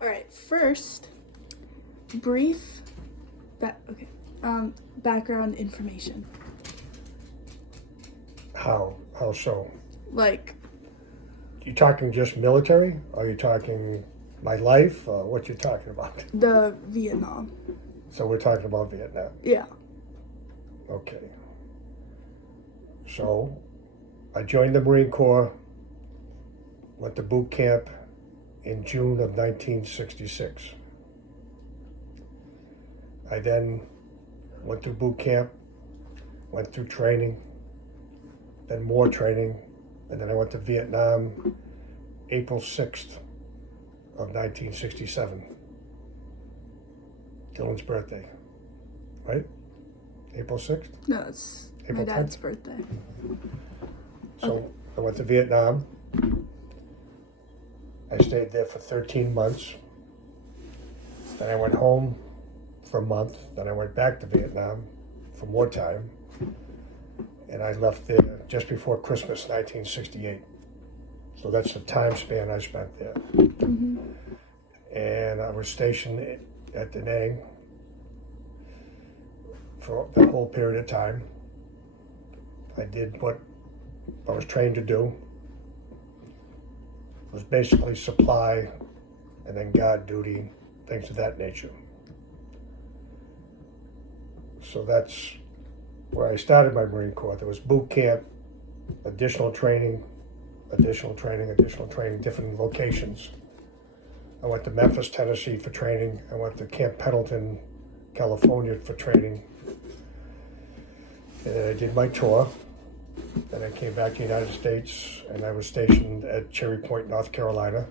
All right. First, brief, background information. How so? Like You talking just military? Or are you talking my life? What you talking about? the Vietnam. So we're talking about Vietnam. Yeah. Okay. So I joined the Marine Corps, went to boot camp in June of 1966. I then went through boot camp, went through training, then more training, and then I went to Vietnam April 6th of 1967. Dylan's birthday, right? April 6th? No, it's April my dad's 10th? birthday. So Okay. I went to Vietnam. I stayed there for 13 months. Then I went home for a month. Then I went back to Vietnam for more time. And I left there just before Christmas, 1968. So that's the time span I spent there. Mm-hmm. And I was stationed at Da Nang for the whole period of time. I did what I was trained to do. It was basically supply and then guard duty, things of that nature. So that's where I started my Marine Corps. There was boot camp, additional training, different locations. I went to Memphis, Tennessee for training. I went to Camp Pendleton, California for training. And then I did my tour. Then I came back to the United States and I was stationed at Cherry Point, North Carolina.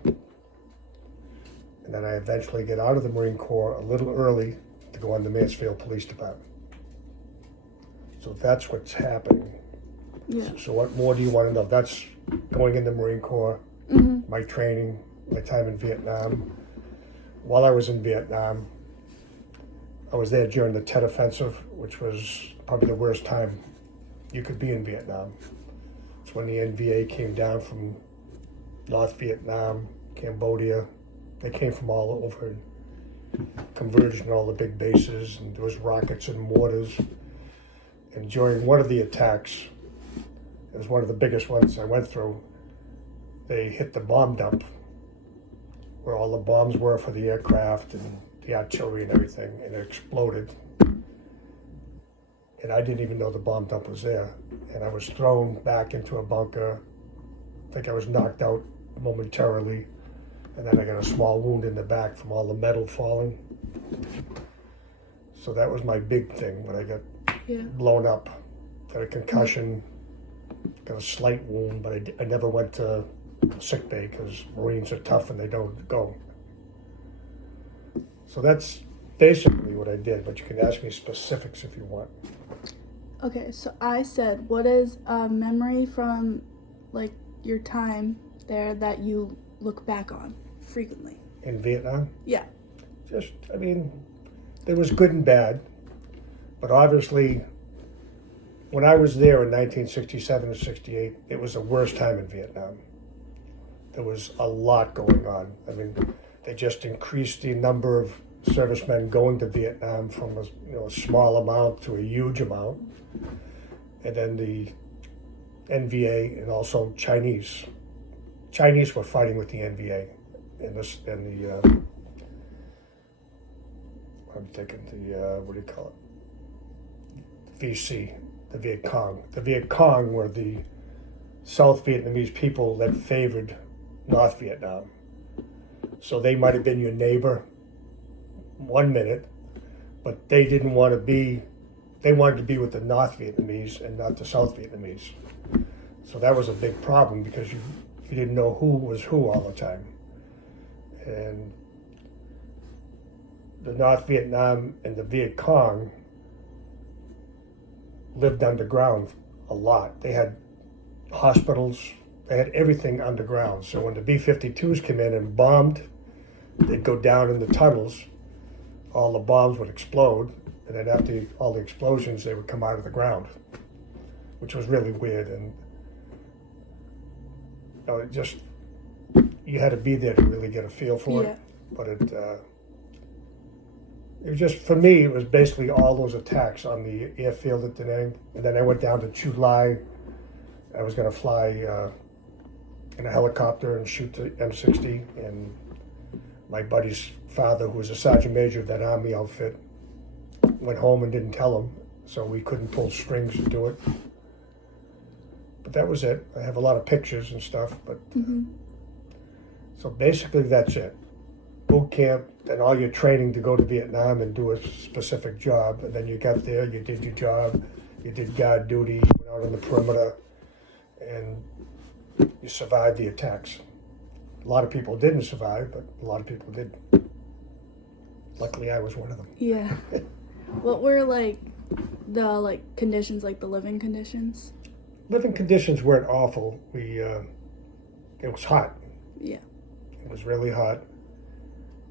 And then I eventually get out of the Marine Corps a little early to go on the Mansfield Police Department. So that's what's happening. Yeah. So what more do you want to know? That's going in the Marine Corps, Mm-hmm. my training, my time in Vietnam. While I was in Vietnam, I was there during the Tet Offensive, which was probably the worst time you could be in Vietnam. It's when the NVA came down from North Vietnam, Cambodia. They came from all over, converged in all the big bases, and there was rockets and mortars. And during one of the attacks, it was one of the biggest ones I went through, they hit the bomb dump where all the bombs were for the aircraft and the artillery and everything, and it exploded. And I didn't even know the bomb dump was there. And I was thrown back into a bunker. I think I was knocked out momentarily. And then I got a small wound in the back from all the metal falling. So that was my big thing when I got blown up. Got a concussion, got a slight wound, but I never went to sick bay because Marines are tough and they don't go. So that's basically what I did, but you can ask me specifics if you want. Okay, so I said, what is a memory from like your time there that you look back on frequently? In Vietnam? Yeah. There was good and bad, but obviously when I was there in 1967 and 68, it was the worst time in Vietnam. There was a lot going on. They just increased the number of servicemen going to Vietnam from a small amount to a huge amount. And then the NVA and also Chinese. Chinese were fighting with the NVA and what do you call it? VC, the Viet Cong. The Viet Cong were the South Vietnamese people that favored North Vietnam. So they might have been your neighbor 1 minute, but they didn't want to be, they wanted to be with the North Vietnamese and not the South Vietnamese. So that was a big problem because you didn't know who was who all the time. And the North Vietnam and the Viet Cong lived underground a lot. They had hospitals, they had everything underground. So when the B-52s came in and bombed, they'd go down in the tunnels, all the bombs would explode, and then after all the explosions, they would come out of the ground, which was really weird. And you had to be there to really get a feel for it. But it was just, for me, it was basically all those attacks on the airfield at Da Nang. And then I went down to Chu Lai. I was going to fly in a helicopter and shoot the M60. And my buddy's father, who was a sergeant major of that Army outfit, went home and didn't tell him. So we couldn't pull strings to do it. But that was it. I have a lot of pictures and stuff. But so basically that's it. Boot camp and all your training to go to Vietnam and do a specific job. And then you got there, you did your job, you did guard duty, you went out on the perimeter, and you survived the attacks. A lot of people didn't survive, but a lot of people did. Luckily, I was one of them. Yeah. What were like the conditions, like the living conditions? Living conditions weren't awful. It was hot. Yeah. It was really hot.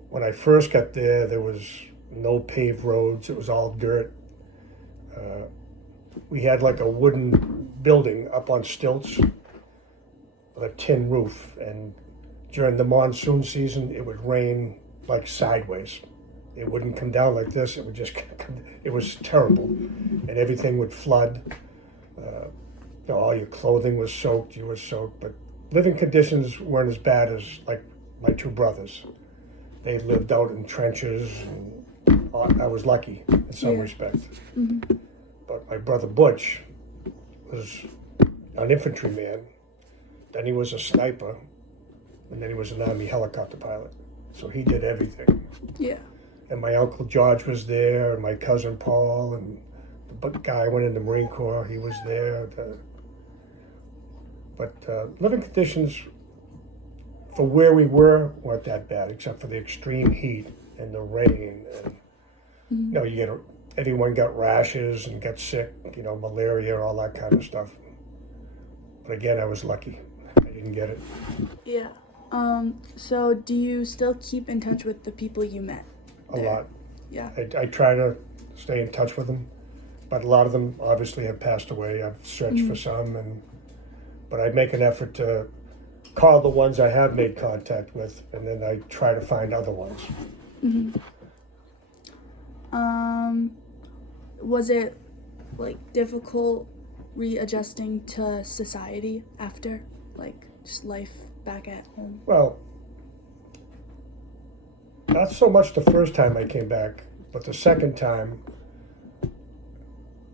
When I first got there was no paved roads. It was all dirt. We had like a wooden building up on stilts with a tin roof. And during the monsoon season, it would rain like sideways. It wouldn't come down like this. It would just come. It was terrible. And everything would flood. All your clothing was soaked. You were soaked. But living conditions weren't as bad as like my two brothers. They lived out in trenches, and I was lucky in some respect. But my brother Butch was an infantryman, then he was a sniper, and then he was an Army helicopter pilot. So he did everything. Yeah. And my Uncle George was there, and my cousin Paul, and the guy went in the Marine Corps, he was there. But living conditions for where we were weren't that bad, except for the extreme heat and the rain. And everyone got rashes and got sick, malaria, all that kind of stuff. But again, I was lucky. I didn't get it. Yeah. So do you still keep in touch with the people you met A lot. Yeah. I try to stay in touch with them, but a lot of them obviously have passed away. I've searched for some, but I make an effort to call the ones I have made contact with, and then I try to find other ones. Was it difficult readjusting to society after, just life back at home? Well, not so much the first time I came back, but the second time,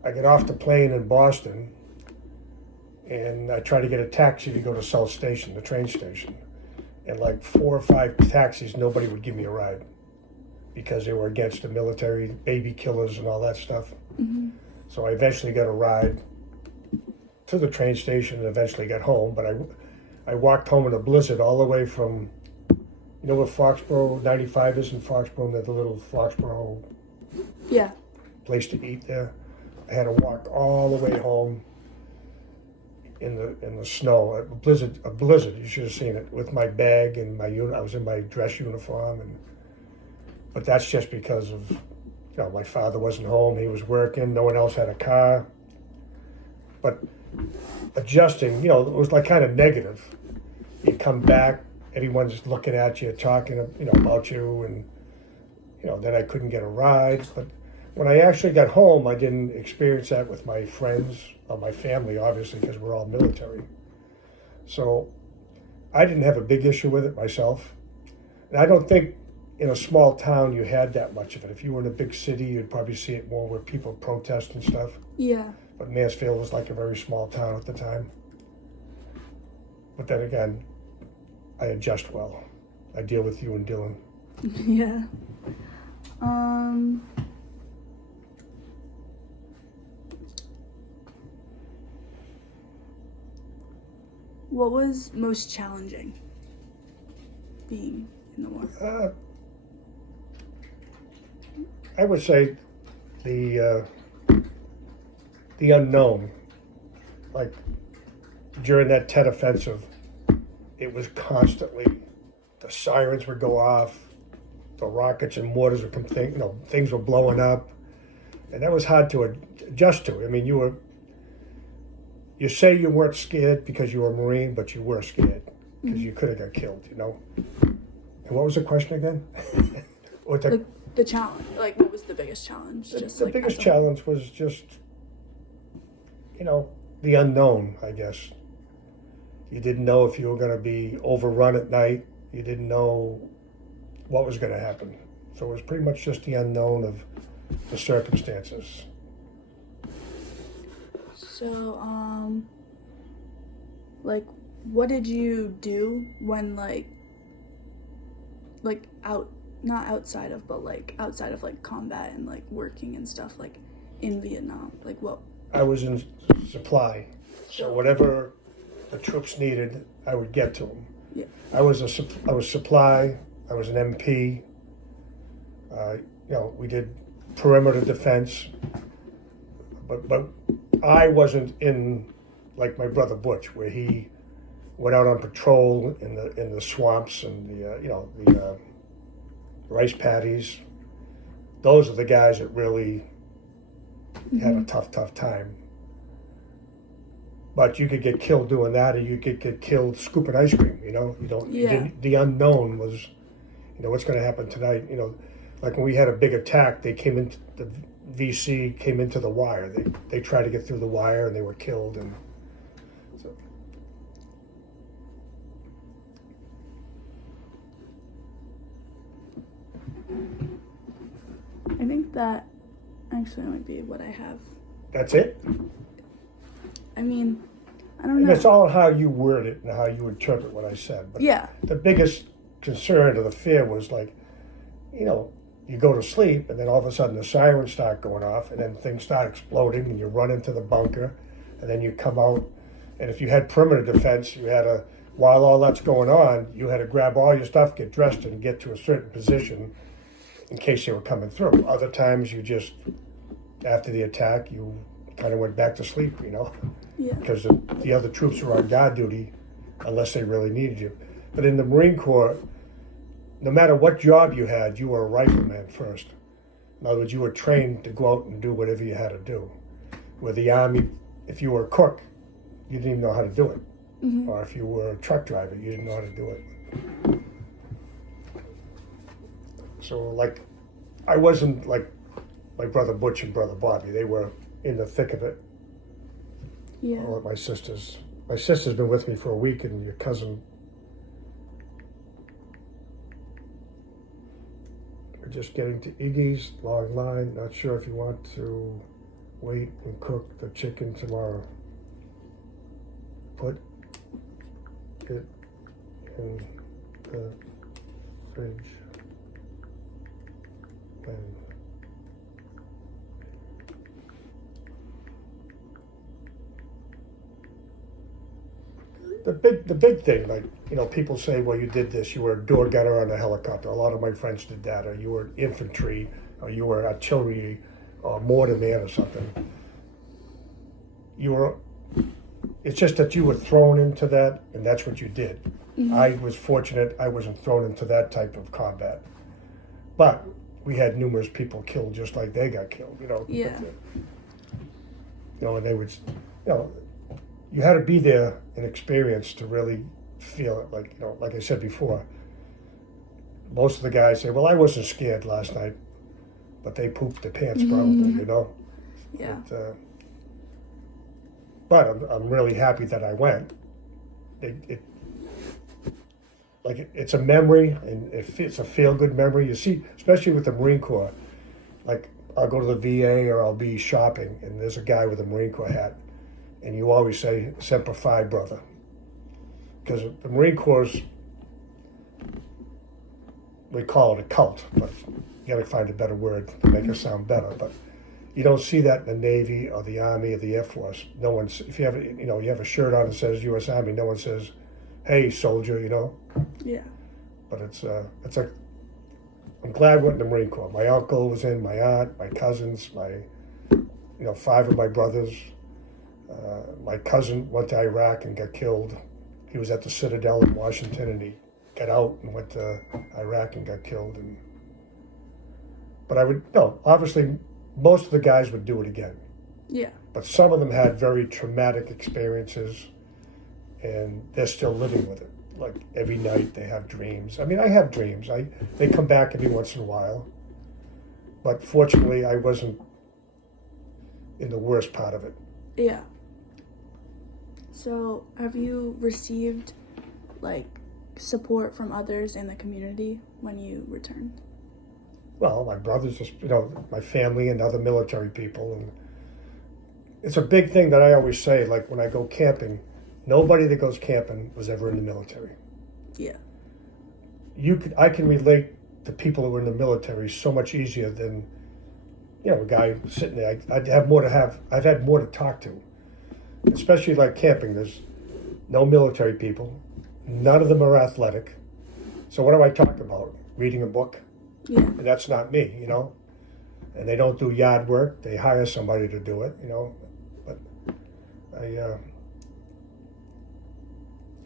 I get off the plane in Boston, and I try to get a taxi to go to South Station, the train station. And 4 or 5 taxis, nobody would give me a ride because they were against the military, baby killers and all that stuff. So I eventually got a ride to the train station and eventually got home. But I walked home in a blizzard all the way from, where Foxborough 95 is in Foxborough, the little Foxborough place to eat there. I had to walk all the way home in the snow, a blizzard. You should have seen it, with my bag and my I was in my dress uniform, but that's just because of my father wasn't home. He was working. No one else had a car. But adjusting, it was kind of negative. You come back, everyone's looking at you, talking, about you, and then I couldn't get a ride. But when I actually got home, I didn't experience that with my friends or my family, obviously, because we're all military. So I didn't have a big issue with it myself. And I don't think in a small town you had that much of it. If you were in a big city, you'd probably see it more where people protest and stuff. Yeah. But Mansfield was like a very small town at the time. But then again, I adjust well. I deal with you and Dylan. Yeah. What was most challenging being in the war? I would say the unknown. During that Tet Offensive, it was constantly, the sirens would go off, the rockets and mortars would come, things were blowing up, and that was hard to adjust to. I mean, you say you weren't scared because you were a Marine, but you were scared because you could have got killed, And what was the question again? What the, Like the challenge. Like what was the biggest challenge? the like, biggest as a whole? challenge was just, the unknown, I guess. You didn't know if you were going to be overrun at night. You didn't know what was going to happen. So it was pretty much just the unknown of the circumstances. So, like, what did you do when, like not outside of, but, like, outside of, like, combat and, like, working and stuff, like, in Vietnam? Like, what? I was in supply. So whatever the troops needed, I would get to them. Yeah. I was supply. I was an MP. We did perimeter defense, but I wasn't in like my brother Butch, where he went out on patrol in the swamps and the rice paddies. Those are the guys that really had a tough time. But you could get killed doing that, or you could get killed scooping ice cream. The unknown was, what's going to happen tonight. Like when we had a big attack, they came into the VC came into the wire. They tried to get through the wire and they were killed. And so, I think that actually might be what I have. that's it. I mean, I don't And know. it's all how you word it and how you interpret what I said. But Yeah. the biggest concern or the fear was like, you go to sleep and then all of a sudden the sirens start going off and then things start exploding and you run into the bunker and then you come out. And if you had perimeter defense, while all that's going on, you had to grab all your stuff, get dressed, and get to a certain position in case they were coming through. Other times you just, after the attack, you kind of went back to sleep, Yeah. because the other troops were on guard duty unless they really needed you. But in the Marine Corps, no matter what job you had, you were a rifleman first. In other words, you were trained to go out and do whatever you had to do. With the Army, if you were a cook, you didn't even know how to do it. Mm-hmm. Or if you were a truck driver, you didn't know how to do it. So, like, I wasn't like my brother Butch and brother Bobby. They were in the thick of it. Yeah. Or my sisters. My sister's been with me for a week, and your cousin. We're just getting to Iggy's, long line. Not sure if you want to wait and cook the chicken tomorrow. Put it in the fridge. And the big thing, like, people say, well, you did this, you were a door gunner on a helicopter. A lot of my friends did that, or you were infantry, or you were artillery, or mortar man or something. It's just that you were thrown into that, and that's what you did. Mm-hmm. I was fortunate I wasn't thrown into that type of combat. But we had numerous people killed just like they got killed, Yeah. And they would, you had to be there and experience to really feel it. Like I said before, most of the guys say, well, I wasn't scared last night, but they pooped their pants probably, Yeah. But I'm really happy that I went. It's a memory, and it's a feel-good memory. You see, especially with the Marine Corps, like I'll go to the VA or I'll be shopping, and there's a guy with a Marine Corps hat, and you always say, Semper Fi, brother. Because the Marine Corps, we call it a cult, but you gotta find a better word to make it sound better. But you don't see that in the Navy or the Army or the Air Force. No one's, if you have, you have a shirt on that says U.S. Army, no one says, hey, soldier, Yeah. But I'm glad I went in the Marine Corps. My uncle was in, my aunt, my cousins, 5 of my brothers. My cousin went to Iraq and got killed. He was at the Citadel in Washington, and he got out and went to Iraq and got killed. But obviously, most of the guys would do it again. Yeah. But some of them had very traumatic experiences, and they're still living with it. like every night they have dreams. I mean, I have dreams. They come back every once in a while, but fortunately, I wasn't in the worst part of it. Yeah. So, have you received like support from others in the community when you returned? Well, my brothers, my family and other military people, and it's a big thing that I always say. Like when I go camping, nobody that goes camping was ever in the military. Yeah. I can relate to people who are in the military so much easier than, a guy sitting there. I've had more to talk to, especially like camping. There's no military people. None of them are athletic. So what do I talk about? Reading a book? Yeah. And that's not me, And they don't do yard work. They hire somebody to do it, But I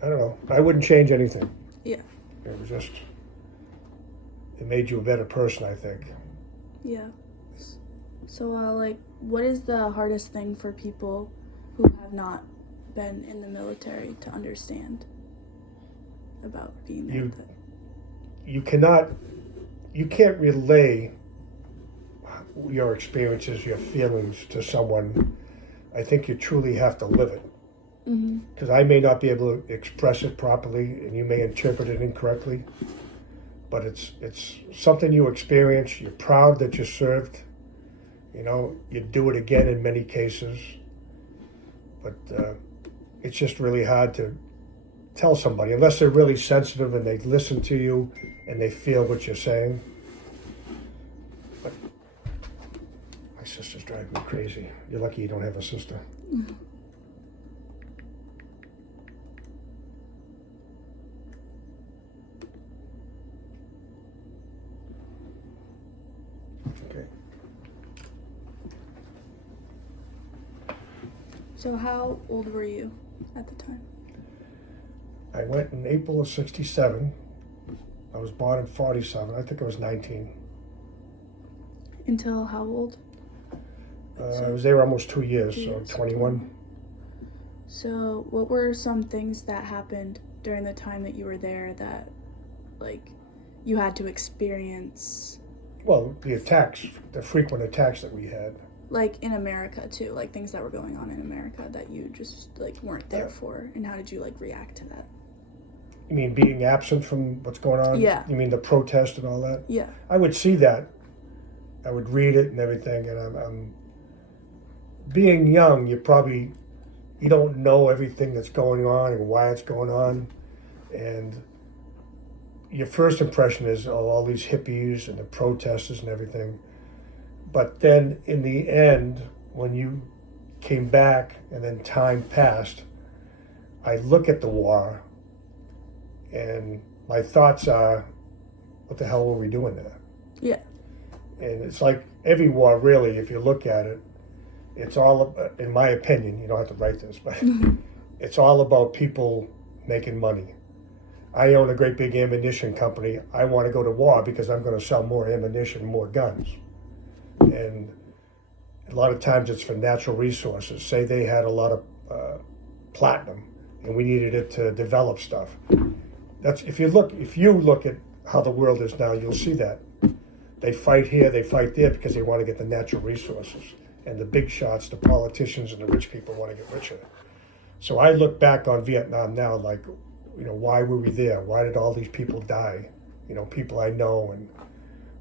don't know. I wouldn't change anything. Yeah. It was just, it made you a better person, I think. Yeah. So, what is the hardest thing for people who have not been in the military to understand about being there? You can't relay your experiences, your feelings to someone. I think you truly have to live it. Because I may not be able to express it properly, and you may interpret it incorrectly. But it's something you experience. You're proud that you served. You do it again in many cases. But it's just really hard to tell somebody, unless they're really sensitive and they listen to you and they feel what you're saying. But my sister's driving me crazy. You're lucky you don't have a sister. Okay. So, how old were you at the time? I went in April of '67. I was born in '47. I think I was 19. Until how old? I was there almost 2 years, so Yes, 21. So, what were some things that happened during the time that you were there that, you had to experience? Well, the frequent attacks that we had. In America, too, things that were going on in America that you just, weren't there for, and how did you, react to that? You mean being absent from what's going on? Yeah. You mean the protest and all that? Yeah. I would see that. I would read it and everything, and I'm being young, you don't know everything that's going on and why it's going on, and your first impression is, all these hippies and the protesters and everything. But then in the end, when you came back and then time passed, I look at the war and my thoughts are, what the hell were we doing there? Yeah. And it's like every war, really, if you look at it, it's all, in my opinion, you don't have to write this, but it's all about people making money. I own a great big ammunition company. I want to go to war because I'm going to sell more ammunition, more guns. And a lot of times it's for natural resources. Say they had a lot of platinum and we needed it to develop stuff. If you look at how the world is now, you'll see that. They fight here, they fight there because they want to get the natural resources. And the big shots, the politicians and the rich people want to get richer. So I look back on Vietnam now why were we there? Why did all these people die? People I know, and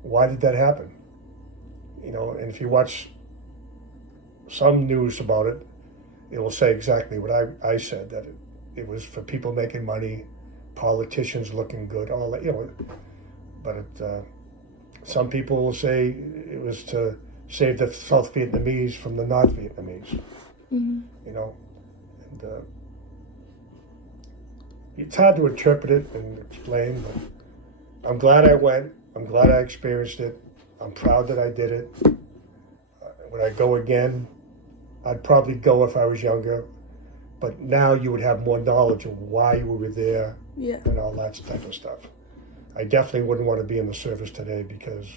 why did that happen? And if you watch some news about it, it will say exactly what I said, that it was for people making money, politicians looking good, all that, But some people will say it was to save the South Vietnamese from the North Vietnamese, And it's hard to interpret it and explain, but I'm glad I went. I'm glad I experienced it. I'm proud that I did it. Would I go again? I'd probably go if I was younger, but now you would have more knowledge of why you were there, and all that type of stuff. I definitely wouldn't want to be in the service today because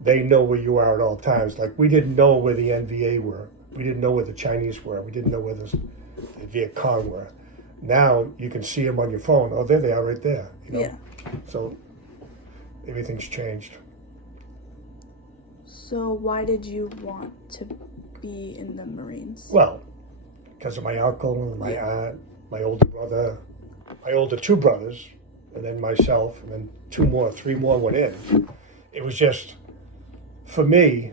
they know where you are at all times. Like, we didn't know where the NVA were. We didn't know where the Chinese were. We didn't know where the Viet Cong were. Now you can see them on your phone. Oh, there they are, right there. You know? Yeah. So everything's changed. So why did you want to be in the Marines? Well, because of my uncle, my aunt, my older brother, my older two brothers, and then myself, and then three more went in. It was just, for me,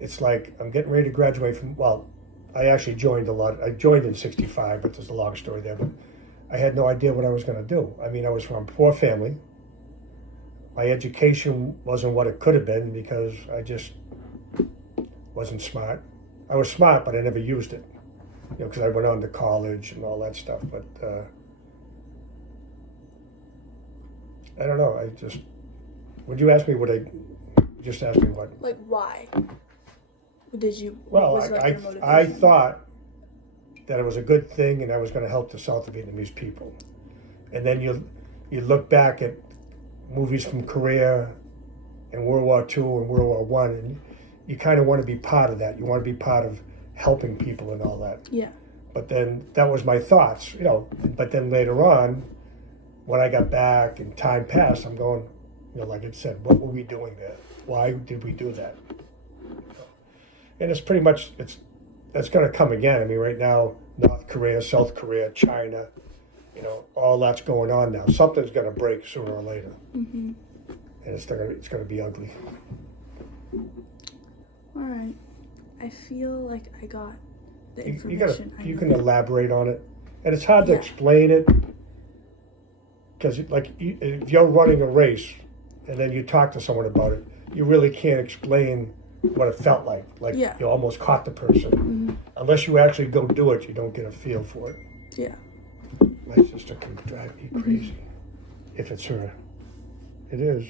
it's like I'm getting ready to graduate from, well, I actually joined I joined in 65, but there's a long story there, but I had no idea what I was going to do. I mean, I was from a poor family. My education wasn't what it could have been because I just wasn't smart. I was smart, but I never used it, you know, because I went on to college and all that stuff. But I don't know. Would you ask me what just ask me what? Like, why? Did you? Well, what was, like, your I motivation? thought that it was a good thing and I was going to help the South Vietnamese people. And then you look back at movies from Korea and World War II and World War One, and you kind of want to be part of that. You want to be part of helping people and all that. Yeah. But then that was my thoughts, you know. But then later on, when I got back and time passed, I'm going, you know, like I said, what were we doing there? Why did we do that? And it's pretty much, that's going to come again. I mean, right now, North Korea, South Korea, China, you know, all that's going on now. Something's going to break sooner or later. Mm-hmm. And it's going to be ugly. All right. I feel like I got the You information. you can elaborate on it. And it's hard to Yeah. explain it because, like, if you're running a race and then you talk to someone about it, you really can't explain what it felt like. Like, Yeah. you almost caught the person. Mm-hmm. Unless you actually go do it, you don't get a feel for it. Yeah. My sister can drive me crazy if it's her. It is.